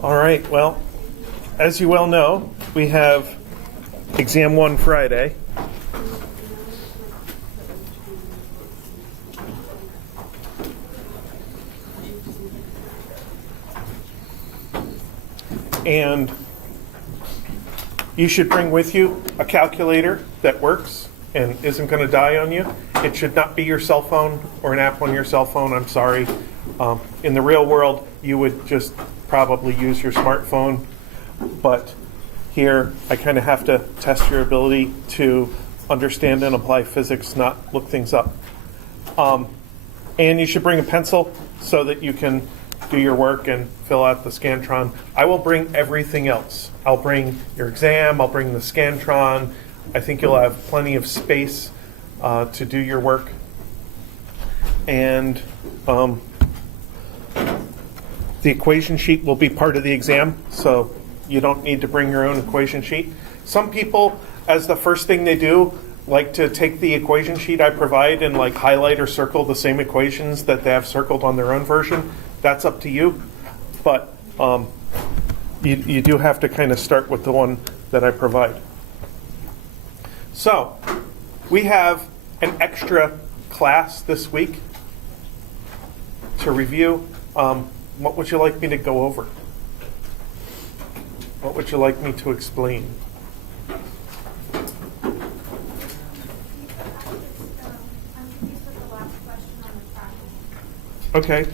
All right, well, as you well know, we have Exam 1 Friday. And you should bring with you a calculator that works and isn't going to die on you. It should not be your cell phone or an app on your cell phone, I'm sorry. In the real world, you would just probably use your smartphone. But here, I kind of have to test your ability to understand and apply physics, not look things up. And you should bring a pencil so that you can do your work and fill out the Scantron. I will bring everything else. I'll bring your exam, I'll bring the Scantron. I think you'll have plenty of space to do your work. And the equation sheet will be part of the exam, so you don't need to bring your own equation sheet. Some people, as the first thing they do, like to take the equation sheet I provide and like highlight or circle the same equations that they have circled on their own version. That's up to you, but you do have to kind of start with the one that I provide. So, we have an extra class this week to review. What would you like me to go over? What would you like me to explain? Okay.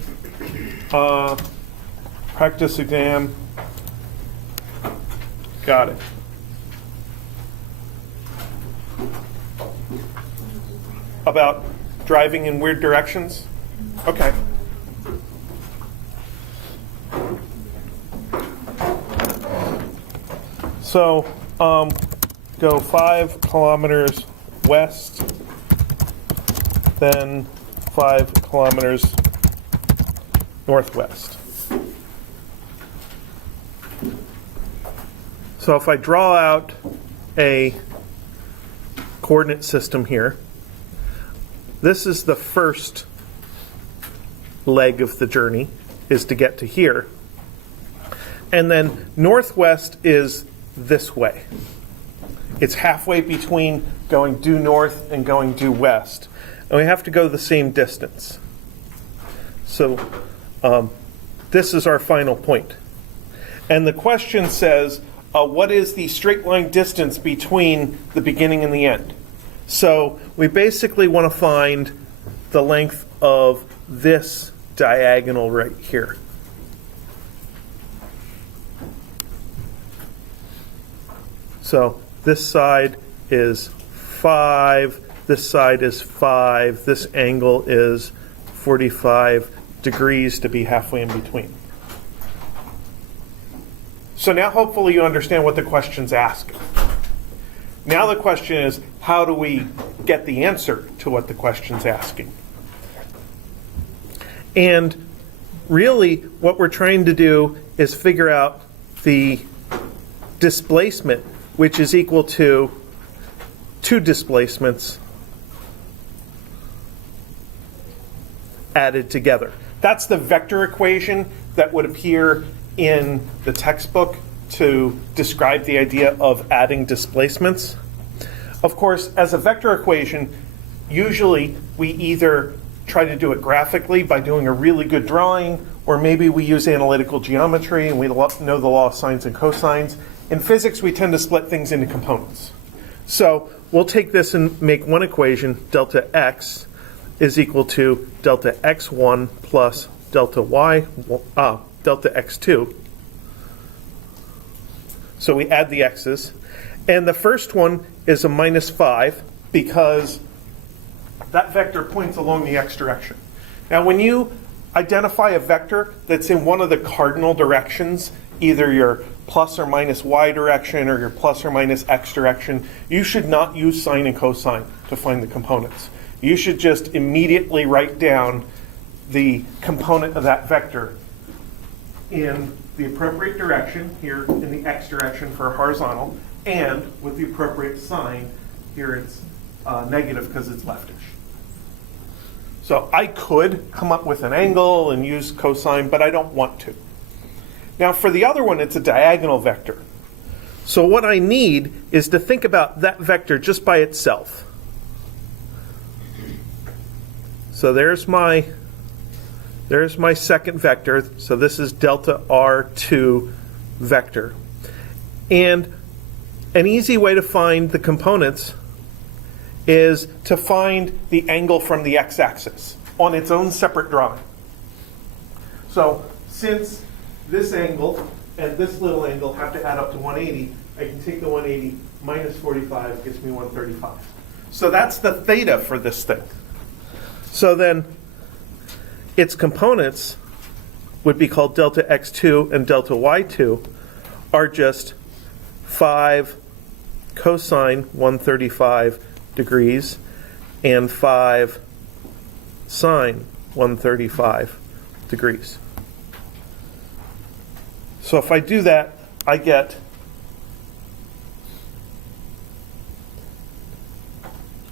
Practice exam. Got it. About driving in weird directions? Okay. So, go 5 kilometers west, then 5 kilometers northwest. So if I draw out a coordinate system here, this is the first leg of the journey, is to get to here. And then northwest is this way. It's halfway between going due north and going due west. And we have to go the same distance. So this is our final point. And the question says, what is the straight line distance between the beginning and the end? So we basically want to find the length of this diagonal right here. So this side is 5, this side is 5, this angle is 45 degrees to be halfway in between. So now hopefully you understand what the question's asking. Now the question is, how do we get the answer to what the question's asking? And really what we're trying to do is figure out the displacement, which is equal to 2 displacements added together. That's the vector equation that would appear in the textbook to describe the idea of adding displacements. Of course, as a vector equation, usually we either try to do it graphically by doing a really good drawing, or maybe we use analytical geometry and we know the law of sines and cosines. In physics, we tend to split things into components. So we'll take this and make one equation, delta x is equal to delta x1 plus delta delta x2. So we add the x's. And the first one is a minus 5 because that vector points along the x direction. Now when you identify a vector that's in one of the cardinal directions, either your plus or minus y direction or your plus or minus x direction, you should not use sine and cosine to find the components. You should just immediately write down the component of that vector in the appropriate direction, here in the x direction for horizontal, and with the appropriate sign, here it's negative because it's leftish. So I could come up with an angle and use cosine, but I don't want to. Now for the other one, it's a diagonal vector. So what I need is to think about that vector just by itself. So there's my second vector. So this is delta R2 vector. And an easy way to find the components is to find the angle from the x-axis on its own separate drawing. So since this angle and this little angle have to add up to 180, I can take the 180 minus 45 gets me 135. So that's the theta for this thing. So then its components would be called delta x2 and delta y2 are just 5 cosine 135 degrees and 5 sine 135 degrees. So if I do that, I get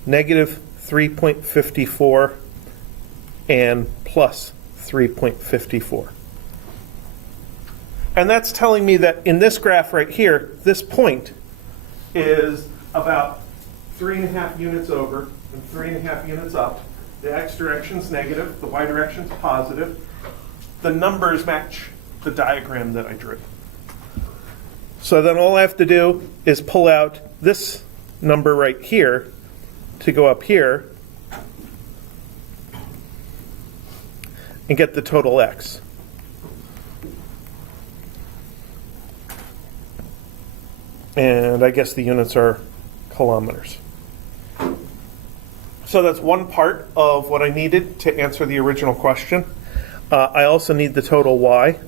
negative 3.54 and plus 3.54. And that's telling me that in this graph right here, this point is about 3.5 units over and 3.5 units up. The x direction's negative, the y direction's positive. The numbers match the diagram that I drew. So then all I have to do is pull out this number right here to go up here and get the total x. And I guess the units are kilometers. So that's one part of what I needed to answer the original question. I also need the total y.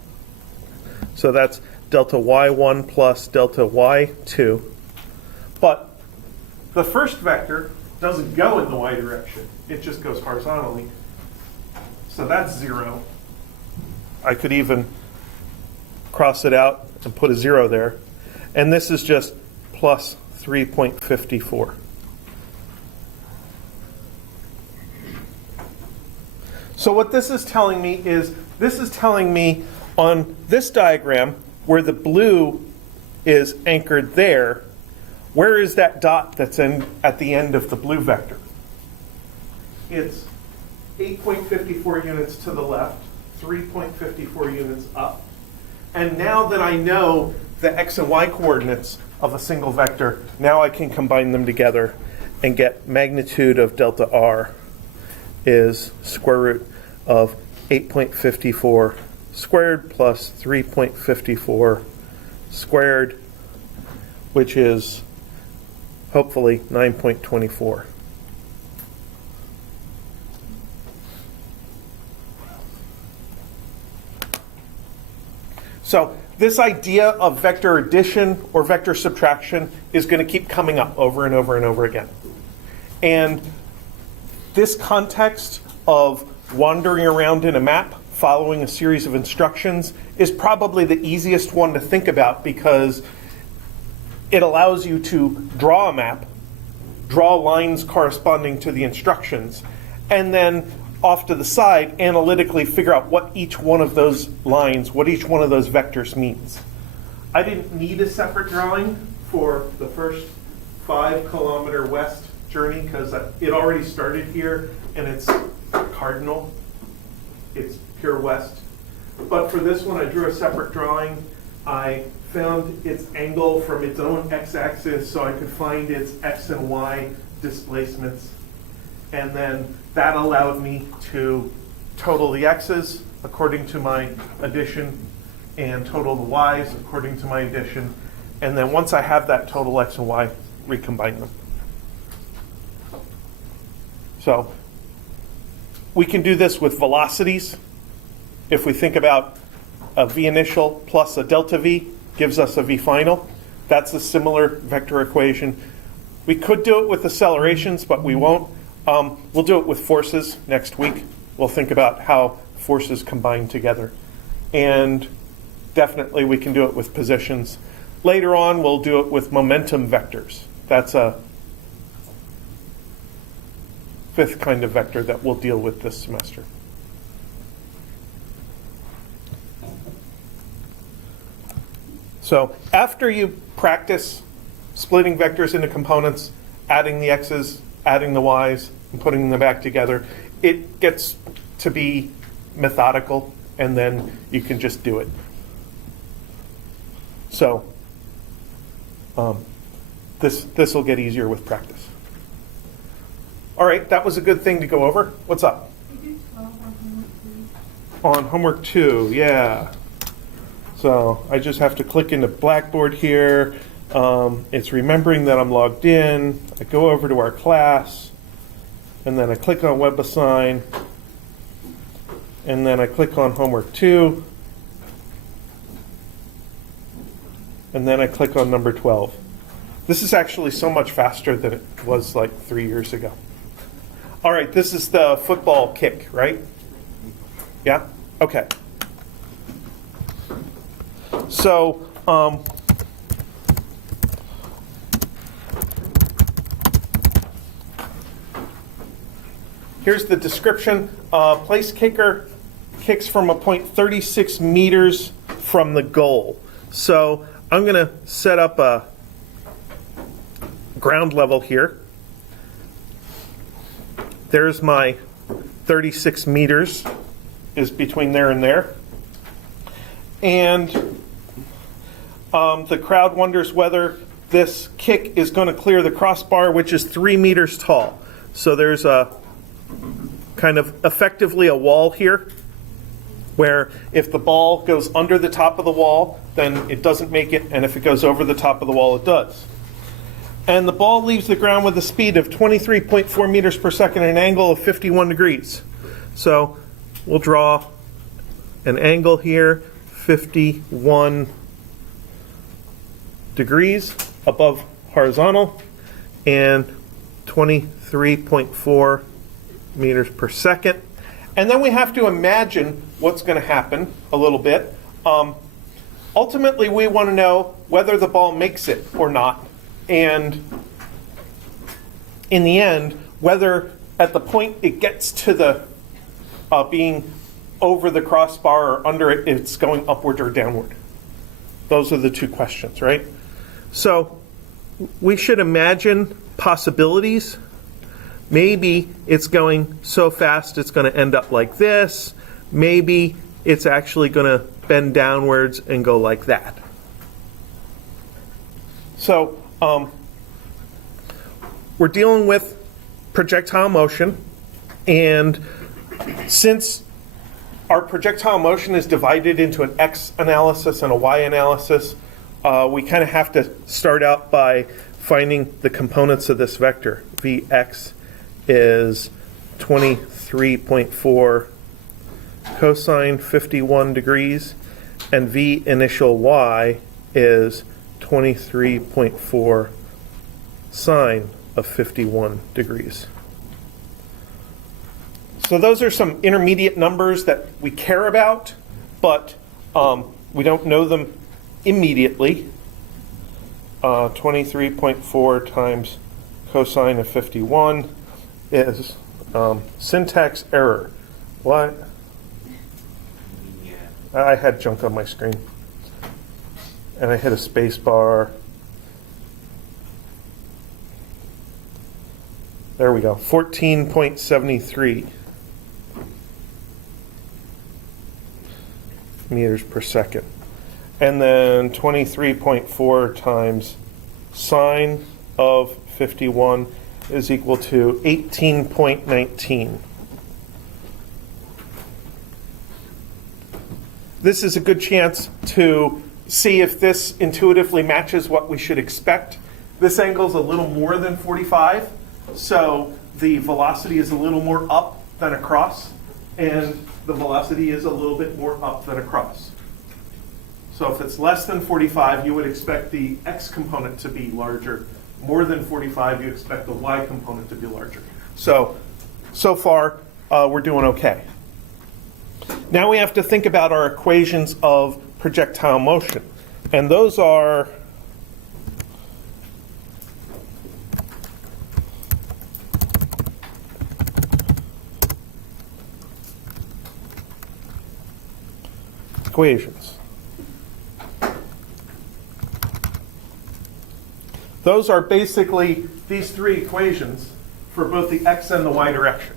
So that's delta y1 plus delta y2. But the first vector doesn't go in the y direction. It just goes horizontally. So that's 0. I could even cross it out and put a 0 there. And this is just plus 3.54. So what this is telling me is, this is telling me on this diagram where the blue is anchored there, where is that dot that's at the end of the blue vector? It's 8.54 units to the left, 3.54 units up. And now that I know the x and y coordinates of a single vector, now I can combine them together and get magnitude of delta r is square root of 8.54 squared plus 3.54 squared, which is hopefully 9.24. So this idea of vector addition or vector subtraction is going to keep coming up over and over and over again. And this context of wandering around in a map, following a series of instructions, is probably the easiest one to think about because it allows you to draw a map, draw lines corresponding to the instructions, and then off to the side analytically figure out what each one of those lines, what each one of those vectors means. I didn't need a separate drawing for the first 5 kilometer west journey because it already started here and it's cardinal. It's pure west. But for this one, I drew a separate drawing. I found its angle from its own x-axis so I could find its x and y displacements. And then that allowed me to total the x's according to my addition and total the y's according to my addition. And then once I have that total x and y, recombine them. So we can do this with velocities. If we think about a v initial plus a delta v gives us a v final. That's a similar vector equation. We could do it with accelerations, but we won't. We'll do it with forces next week. We'll think about how forces combine together. And definitely we can do it with positions. Later on, we'll do it with momentum vectors. That's a 5th kind of vector that we'll deal with this semester. So after you practice splitting vectors into components, adding the x's, adding the y's, and putting them back together, it gets to be methodical, and then you can just do it. So this will get easier with practice. All right, that was a good thing to go over. What's up? On homework 2, yeah. So I just have to click into Blackboard here. It's remembering that I'm logged in. I go over to our class, and then I click on WebAssign, and then I click on homework 2, and then I click on number 12. This is actually so much faster than it was like 3 years ago. All right, this is the football kick, right? Yeah? Okay. So, here's the description. Place kicker kicks from a point 36 meters from the goal. So I'm going to set up a ground level here. There's my 36 meters is between there and there. And the crowd wonders whether this kick is going to clear the crossbar, which is 3 meters tall. So there's a kind of effectively a wall here, where if the ball goes under the top of the wall, then it doesn't make it, and if it goes over the top of the wall, it does. And the ball leaves the ground with a speed of 23.4 meters per second and an angle of 51 degrees. So we'll draw an angle here, 51 degrees above horizontal, and 23.4 meters per second. And then we have to imagine what's going to happen a little bit. Ultimately, we want to know whether the ball makes it or not. And in the end, whether at the point it gets to the being over the crossbar or under it, it's going upward or downward. Those are the two questions, right? So we should imagine possibilities. Maybe it's going so fast it's going to end up like this. Maybe it's actually going to bend downwards and go like that. So we're dealing with projectile motion, and since our projectile motion is divided into an x analysis and a y analysis, we kind of have to start out by finding the components of this vector. Vx is 23.4 cosine 51 degrees, and v initial y is 23.4 sine of 51 degrees. So those are some intermediate numbers that we care about, but we don't know them immediately. 23.4 times cosine of 51 is syntax error. What? I had junk on my screen. And I hit a space bar. There we go. 14.73 meters per second. And then 23.4 times sine of 51 is equal to 18.19. This is a good chance to see if this intuitively matches what we should expect. This angle is a little more than 45, so the velocity is a little more up than across, and the velocity is a little bit more up than across. So if it's less than 45, you would expect the x component to be larger. More than 45, you expect the y component to be larger. So far, we're doing okay. Now we have to think about our equations of projectile motion. And those are equations. Those are basically these three equations for both the x and the y direction.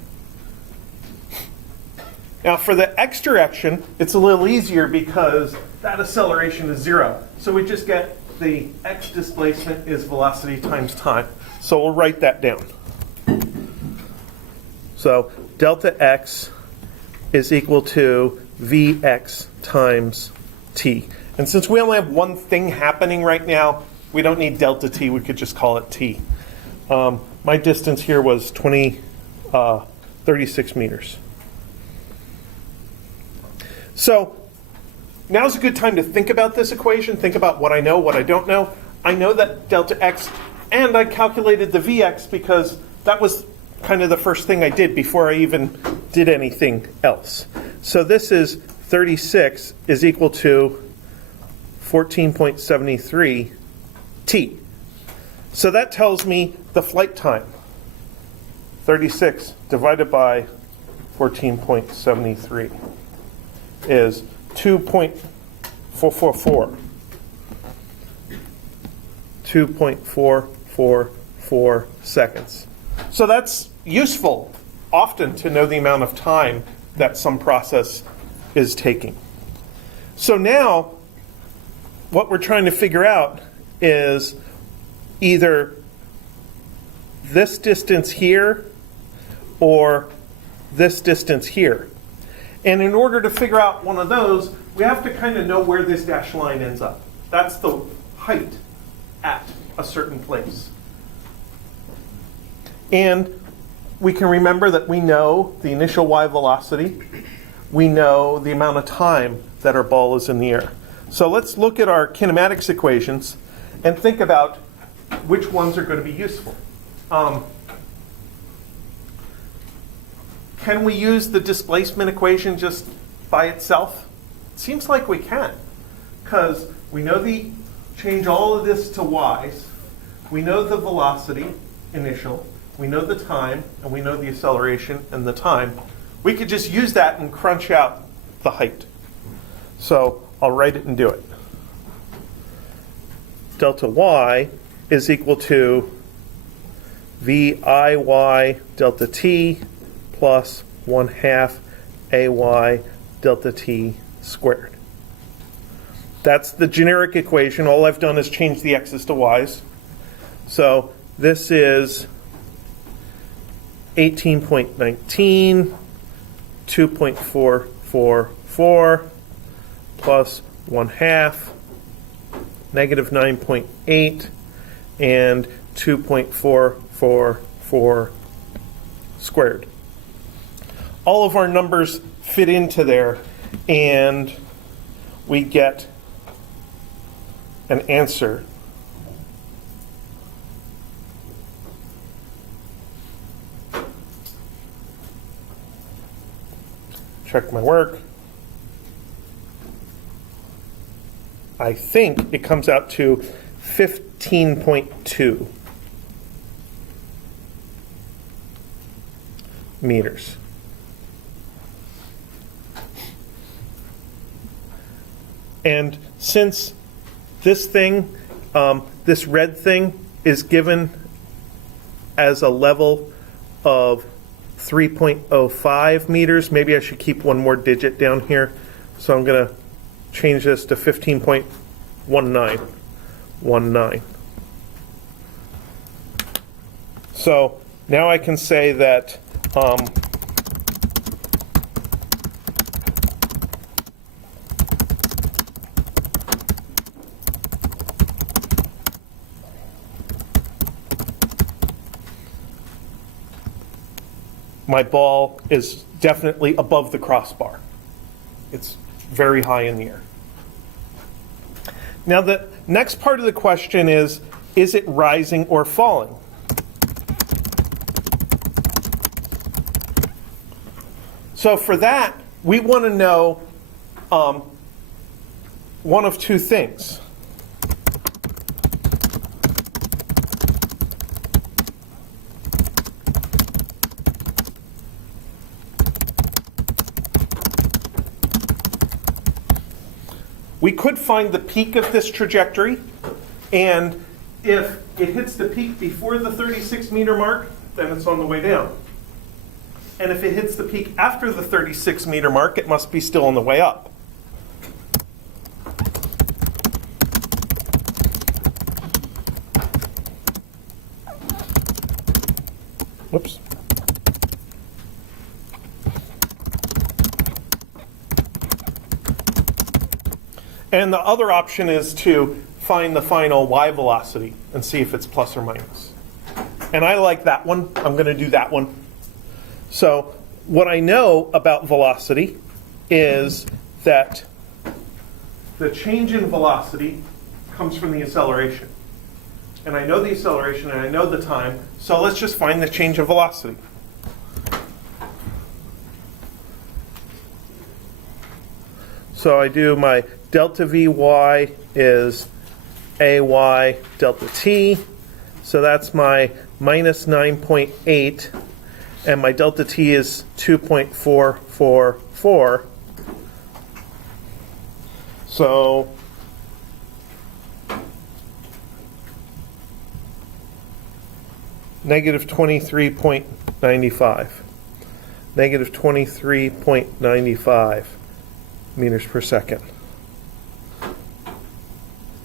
Now for the x direction, it's a little easier because that acceleration is 0. So we just get the x displacement is velocity times time. So we'll write that down. So delta x is equal to Vx times t. And since we only have one thing happening right now, we don't need delta t, we could just call it t. My distance here was 36 meters. So now's a good time to think about this equation, think about what I know, what I don't know. I know that delta x, and I calculated the Vx because that was kind of the first thing I did before I even did anything else. So this is 36 is equal to 14.73 t. So that tells me the flight time. 36 divided by 14.73 is 2.444. 2.444 seconds. So that's useful often to know the amount of time that some process is taking. So now what we're trying to figure out is either this distance here or this distance here. And in order to figure out one of those, we have to kind of know where this dashed line ends up. That's the height at a certain place. And we can remember that we know the initial y velocity. We know the amount of time that our ball is in the air. So let's look at our kinematics equations and think about which ones are going to be useful. Can we use the displacement equation just by itself? It seems like we can, because we know change all of this to y's. We know the velocity initial. We know the time, and we know the acceleration and the time. We could just use that and crunch out the height. So I'll write it and do it. Delta y is equal to VIY delta t plus 1/2 AY delta t squared. That's the generic equation. All I've done is change the x's to y's. So this is 18.19, 2.444 plus 1/2, negative 9.8, and 2.444 squared. All of our numbers fit into there, and we get an answer . Check my work. I think it comes out to 15.2 meters. And since this thing, this red thing, is given as a level of 3.05 meters, maybe I should keep one more digit down here. So I'm going to change this to 15.19. So now I can say that my ball is definitely above the crossbar. It's very high in the air. Now the next part of the question is it rising or falling? So for that, we want to know one of two things. We could find the peak of this trajectory, and If it hits the peak before the 36 meter mark, then it's on the way down. And if it hits the peak after the 36 meter mark, it must be still on the way up. Whoops. And the other option is to find the final y velocity and see if it's plus or minus. And I like that one. I'm going to do that one. So what I know about velocity is that the change in velocity comes from the acceleration. And I know the acceleration and I know the time, so let's just find the change in velocity. So I do my delta Vy is Ay delta t. So that's my minus 9.8. And my delta t is 2.444. So negative 23.95. Negative 23.95 meters per second.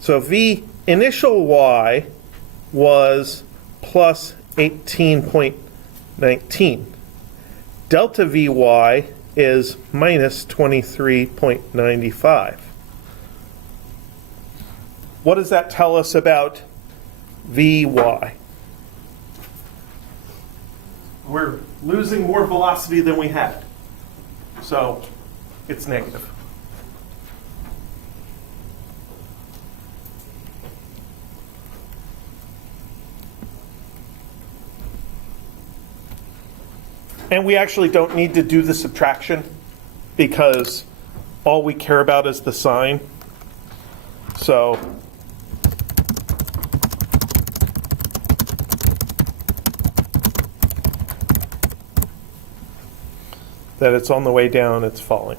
So V initial y was plus 18.19. Delta Vy is minus 23.95. What does that tell us about Vy? We're losing more velocity than we had. So it's negative. And we actually don't need to do the subtraction because all we care about is the sign. So that it's on the way down, it's falling.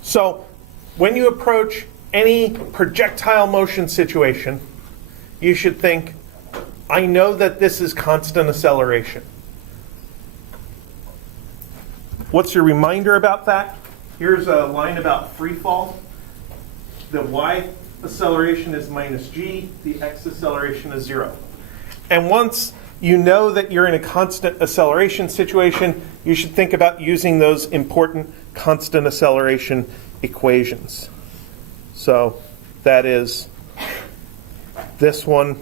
So when you approach any projectile motion situation, you should think, I know that this is constant acceleration. What's your reminder about that? Here's a line about free fall. The y acceleration is minus g, the x acceleration is 0. And once you know that you're in a constant acceleration situation, you should think about using those important constant acceleration equations. So that is this one,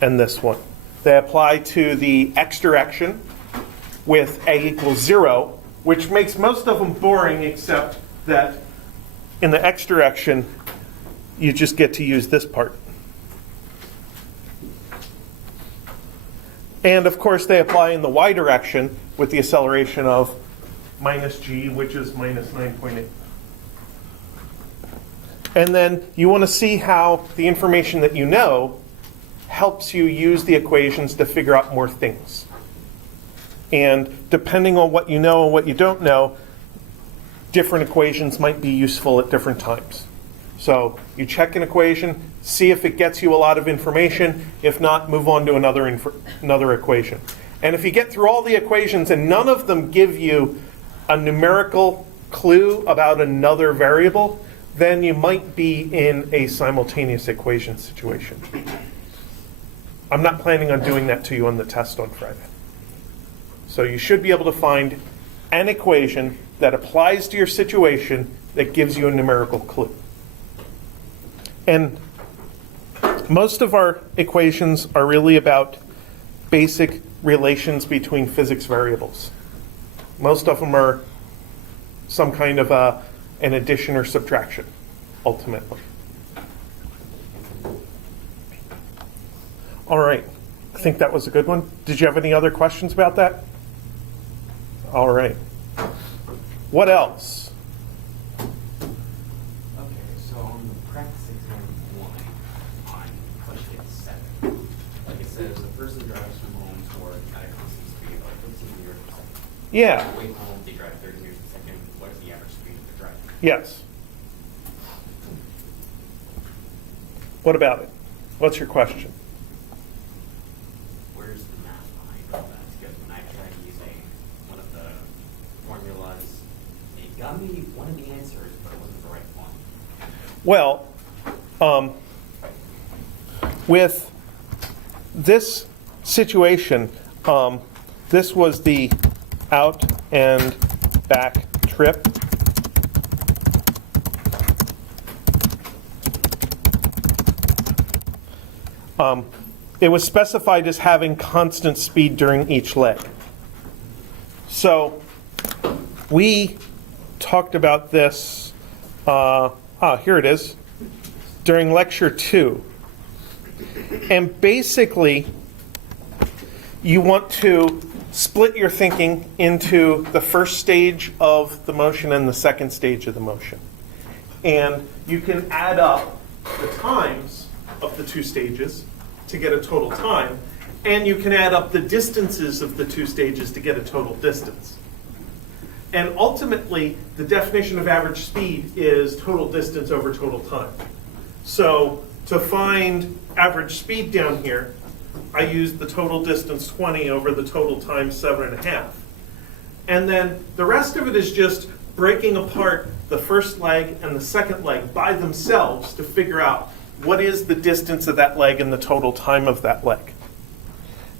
and this one. They apply to the x direction with a equals 0, which makes most of them boring, except that in the x direction, you just get to use this part. And of course, they apply in the y direction with the acceleration of minus g, which is minus 9.8. And then you want to see how the information that you know helps you use the equations to figure out more things. And depending on what you know and what you don't know, different equations might be useful at different times. So you check an equation, see if it gets you a lot of information. If not, move on to another equation. And if you get through all the equations and none of them give you a numerical clue about another variable, then you might be in a simultaneous equation situation. I'm not planning on doing that to you on the test on Friday. So you should be able to find an equation that applies to your situation that gives you a numerical clue. And most of our equations are really about basic relations between physics variables. Most of them are some kind of an addition or subtraction, ultimately. All right, I think that was a good one. Did you have any other questions about that? All right. What else? Okay, so on the practice exam 1, on question 7, like it says, a person drives from home to work at a constant speed of 15 meters per second. Yeah. Wait how long they drive, 30 meters per second. What is the average speed of the drive? Yes. What about it? What's your question? Where's the math behind all that? Because when I tried using one of the formulas, it got me one of the answers, but it wasn't the right one. Well, with this situation, this was the out and back trip. It was specified as having constant speed during each leg. So we talked about this, here it is, during lecture 2. And basically, you want to split your thinking into the first stage of the motion and the second stage of the motion. And you can add up the times of the two stages to get a total time, and you can add up the distances of the two stages to get a total distance. And ultimately, the definition of average speed is total distance over total time. So to find average speed down here, I used the total distance 20 over the total time 7.5. And then the rest of it is just breaking apart the first leg and the second leg by themselves to figure out what is the distance of that leg and the total time of that leg.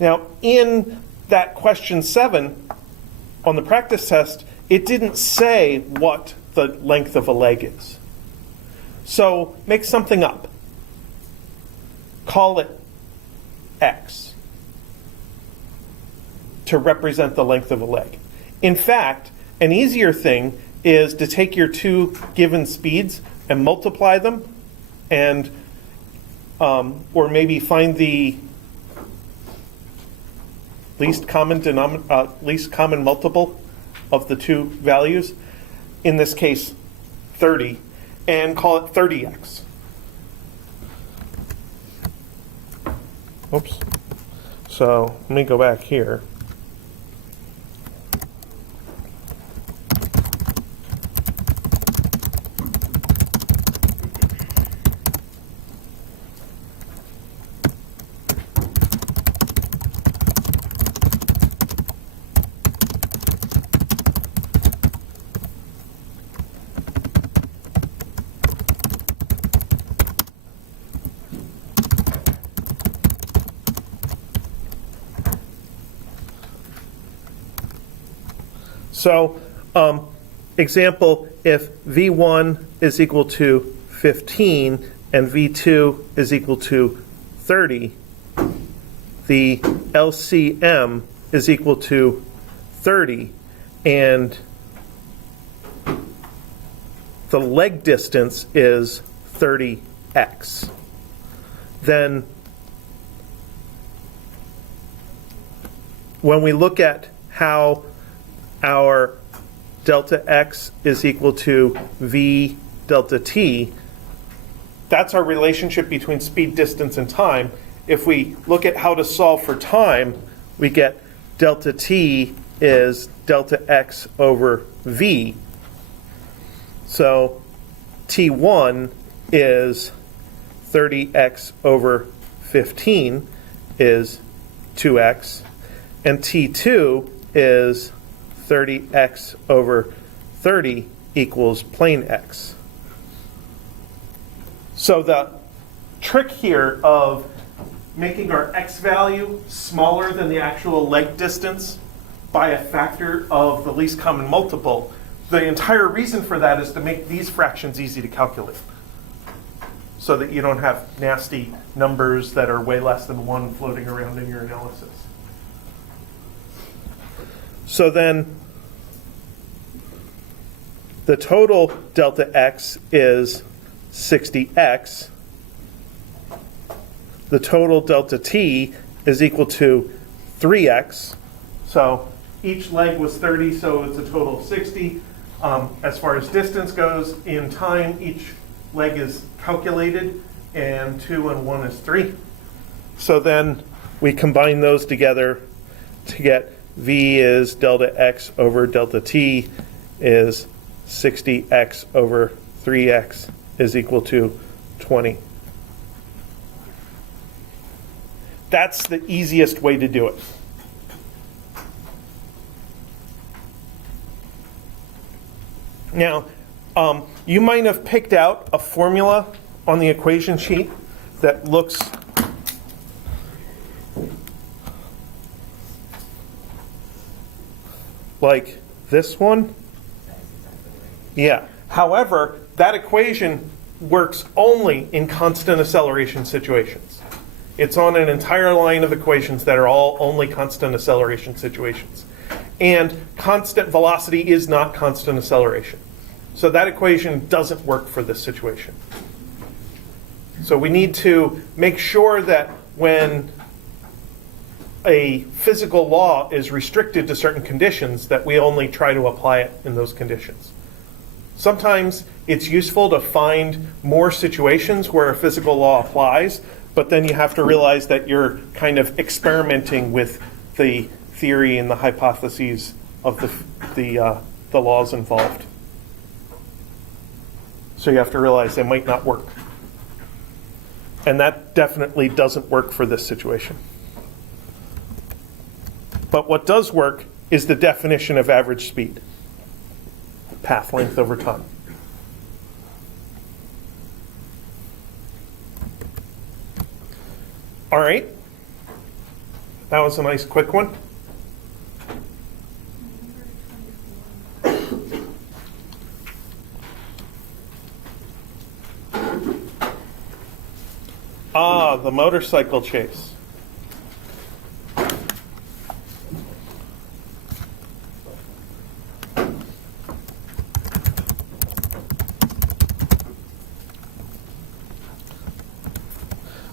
Now, in that question 7 on the practice test, it didn't say what the length of a leg is. So make something up. Call it X to represent the length of a leg. In fact, an easier thing is to take your two given speeds and multiply them, and or maybe find the least common multiple of the two values, in this case 30, and call it 30x. Oops. So let me go back here. So, example, if V1 is equal to 15 and V2 is equal to 30, the LCM is equal to 30, and the leg distance is 30x. Then, when we look at how our delta x is equal to v delta t, that's our relationship between speed, distance, and time. If we look at how to solve for time, we get delta t is delta x over v. So t1 is 30x over 15 is 2x, and t2 is 30x over 30 equals plane x. So the trick here of making our x value smaller than the actual leg distance by a factor of the least common multiple, the entire reason for that is to make these fractions easy to calculate, so that you don't have nasty numbers that are way less than 1 floating around in your analysis. So then the total delta x is 60x. The total delta t is equal to 3x. So each leg was 30, so it's a total of 60. As far as distance goes, in time, each leg is calculated, and 2 and 1 is 3. So then we combine those together to get v is delta x over delta t is 60x over 3x is equal to 20. That's the easiest way to do it. Now, you might have picked out a formula on the equation sheet that looks like this one. Yeah. However, that equation works only in constant acceleration situations. It's on an entire line of equations that are all only constant acceleration situations. And constant velocity is not constant acceleration. So that equation doesn't work for this situation. So we need to make sure that when a physical law is restricted to certain conditions, that we only try to apply it in those conditions. Sometimes it's useful to find more situations where a physical law applies, but then you have to realize that you're kind of experimenting with the theory and the hypotheses of the laws involved. So you have to realize they might not work. And that definitely doesn't work for this situation. But what does work is the definition of average speed, path length over time. All right. That was a nice quick one. The motorcycle chase.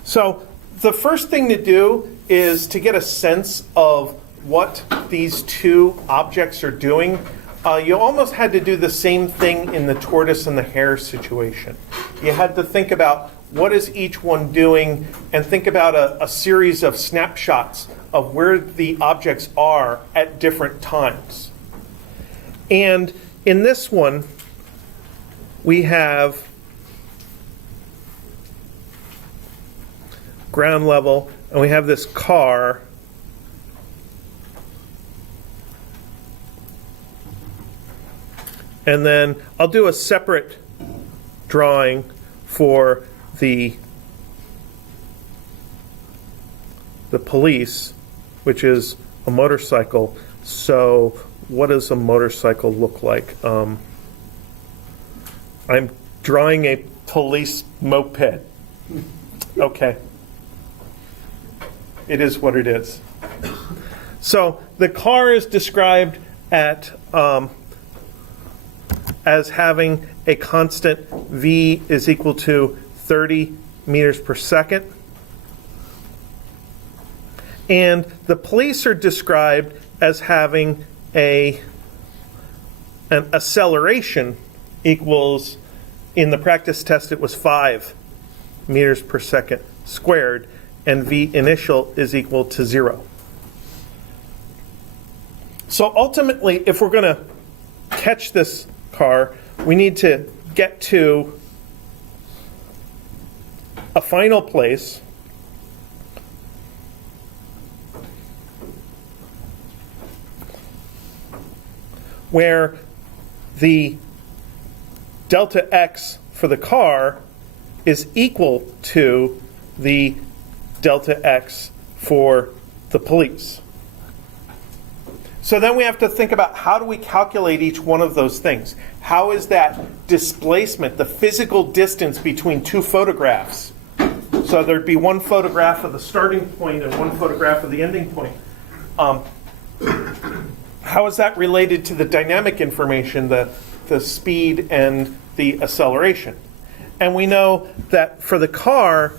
So the first thing to do is to get a sense of what these two objects are doing. You almost had to do the same thing in the tortoise and the hare situation. You had to think about what is each one doing and think about a series of snapshots of where the objects are at different times. And in this one, we have ground level, and we have this car. And then I'll do a separate drawing for the police, which is a motorcycle. So what does a motorcycle look like? I'm drawing a police moped. Okay. It is what it is. So the car is described at as having a constant v is equal to 30 meters per second. And the police are described as having an acceleration equals, in the practice test it was 5 meters per second squared, and v initial is equal to 0. So ultimately, if we're going to catch this car, we need to get to a final place where the delta x for the car is equal to the delta x for the police. So then we have to think about, how do we calculate each one of those things? How is that displacement, the physical distance between two photographs? So there'd be one photograph of the starting point and one photograph of the ending point. How is that related to the dynamic information, the speed and the acceleration? And we know that for the car,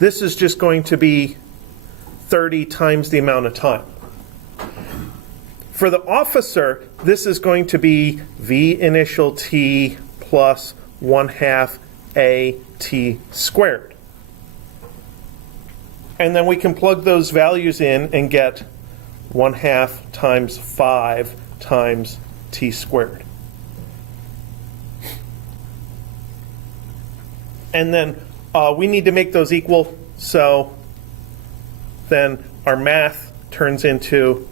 this is just going to be 30 times the amount of time. For the officer, this is going to be v initial t plus 1/2 a t squared. And then we can plug those values in and get 1/2 times 5 times t squared. And then we need to make those equal, so then our math turns into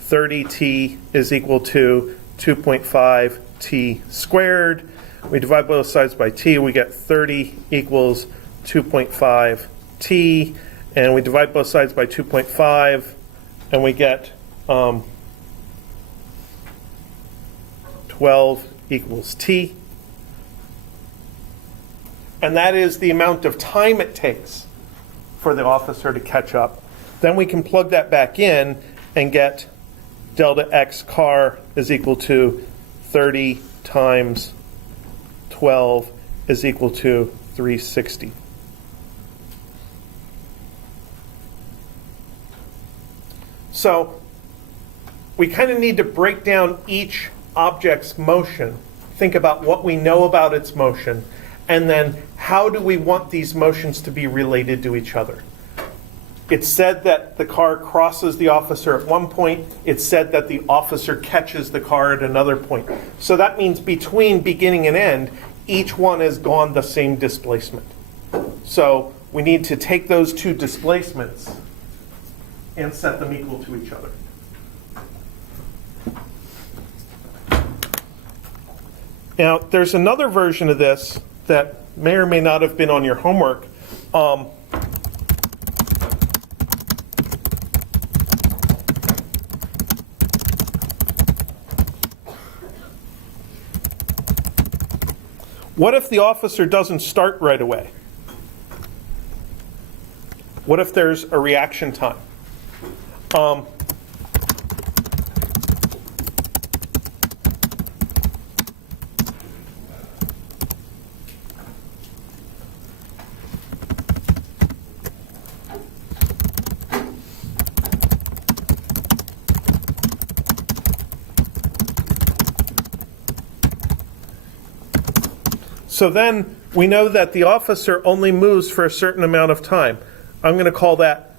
30t is equal to 2.5 t squared. We divide both sides by t, we get 30 equals 2.5 t, and we divide both sides by 2.5, and we get 12 equals t. And that is the amount of time it takes for the officer to catch up. Then we can plug that back in and get delta x car is equal to 30 times 12 is equal to 360. So we kind of need to break down each object's motion, think about what we know about its motion, and then how do we want these motions to be related to each other. It's said that the car crosses the officer at one point. It's said that the officer catches the car at another point. So that means between beginning and end, each one has gone the same displacement. So we need to take those two displacements and set them equal to each other. Now, there's another version of this that may or may not have been on your homework. What if the officer doesn't start right away? What if there's a reaction time? So then we know that the officer only moves for a certain amount of time. I'm going to call that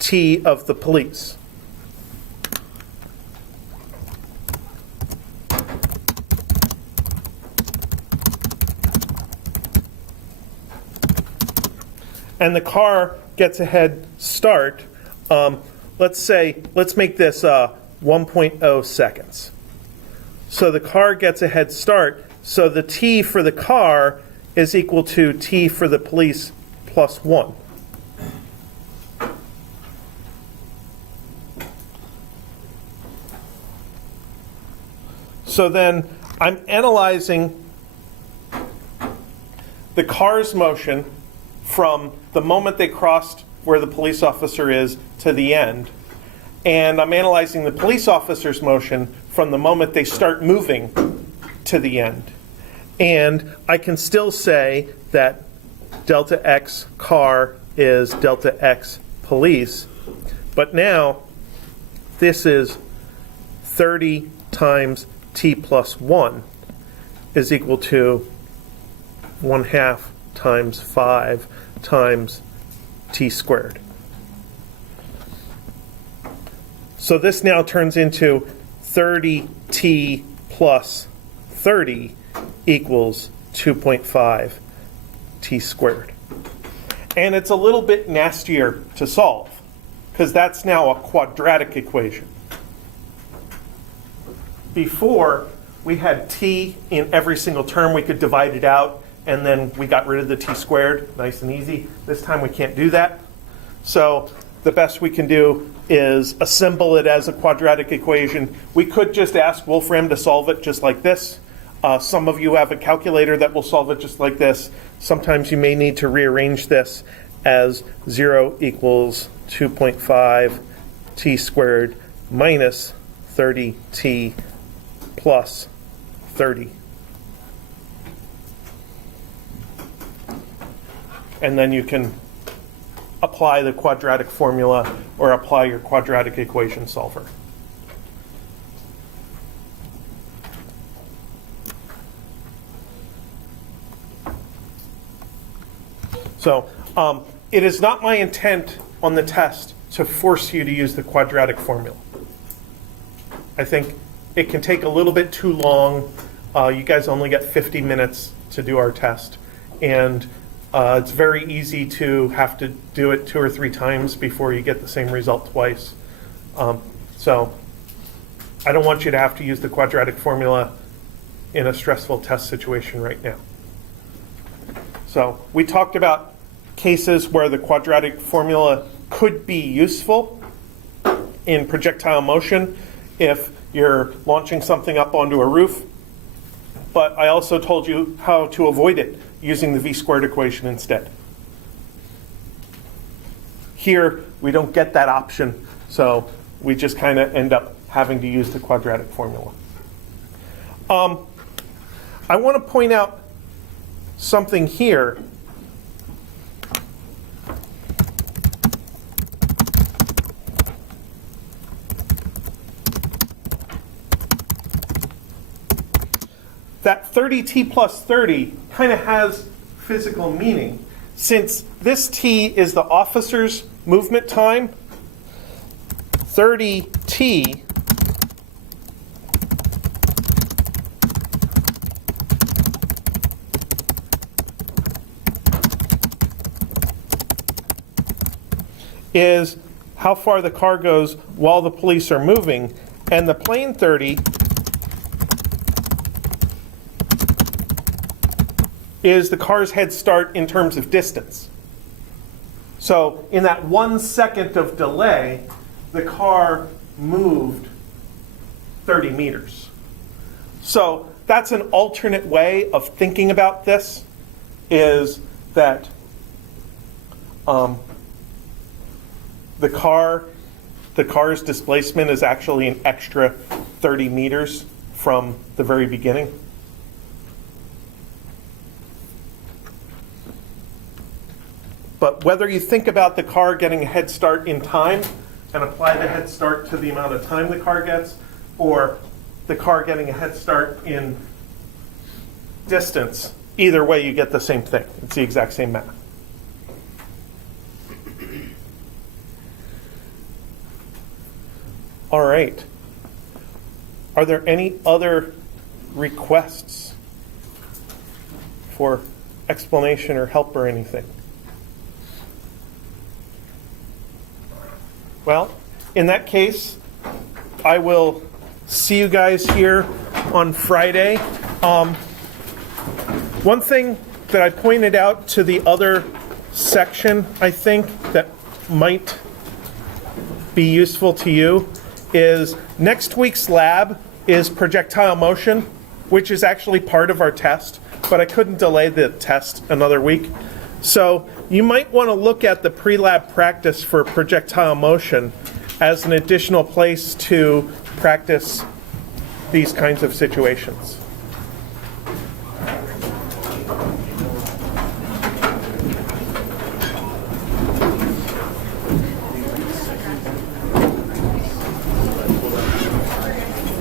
T of the police. And the car gets a head start. Let's make this 1.0 seconds. So the car gets a head start. So the T for the car is equal to T for the police plus 1. So then I'm analyzing the car's motion from the moment they crossed where the police officer is to the end. And I'm analyzing the police officer's motion from the moment they start moving to the end. And I can still say that delta X car is delta X police. But now this is 30 times T plus 1 is equal to 1/2 times 5 times T squared. So this now turns into 30T plus 30 equals 2.5 T squared. And it's a little bit nastier to solve because that's now a quadratic equation. Before, we had T in every single term. We could divide it out, and then we got rid of the T squared, nice and easy. This time we can't do that. So the best we can do is assemble it as a quadratic equation. We could just ask Wolfram to solve it just like this. Some of you have a calculator that will solve it just like this. Sometimes you may need to rearrange this as 0 equals 2.5 T squared minus 30T plus 30. And then you can apply the quadratic formula or apply your quadratic equation solver. So it is not my intent on the test to force you to use the quadratic formula. I think it can take a little bit too long. You guys only get 50 minutes to do our test, and it's very easy to have to do it 2 or 3 times before you get the same result twice. So I don't want you to have to use the quadratic formula in a stressful test situation right now. So we talked about cases where the quadratic formula could be useful in projectile motion if you're launching something up onto a roof. But I also told you how to avoid it using the v-squared equation instead. Here, we don't get that option, so we just kind of end up having to use the quadratic formula. I want to point out something here. That 30t plus 30 kind of has physical meaning. Since this t is the officer's movement time, 30t is how far the car goes while the police are moving, and the plane 30 is the car's head start in terms of distance. So in that 1 second of delay, the car moved 30 meters. So that's an alternate way of thinking about this, is that the car's displacement is actually an extra 30 meters from the very beginning. But whether you think about the car getting a head start in time and apply the head start to the amount of time the car gets, or the car getting a head start in distance, either way you get the same thing. It's the exact same math. All right. Are there any other requests for explanation or help or anything? Well, in that case, I will see you guys here on Friday. One thing that I pointed out to the other section, I think, that might be useful to you is next week's lab is projectile motion, which is actually part of our test, but I couldn't delay the test another week. So you might want to look at the pre-lab practice for projectile motion as an additional place to practice these kinds of situations.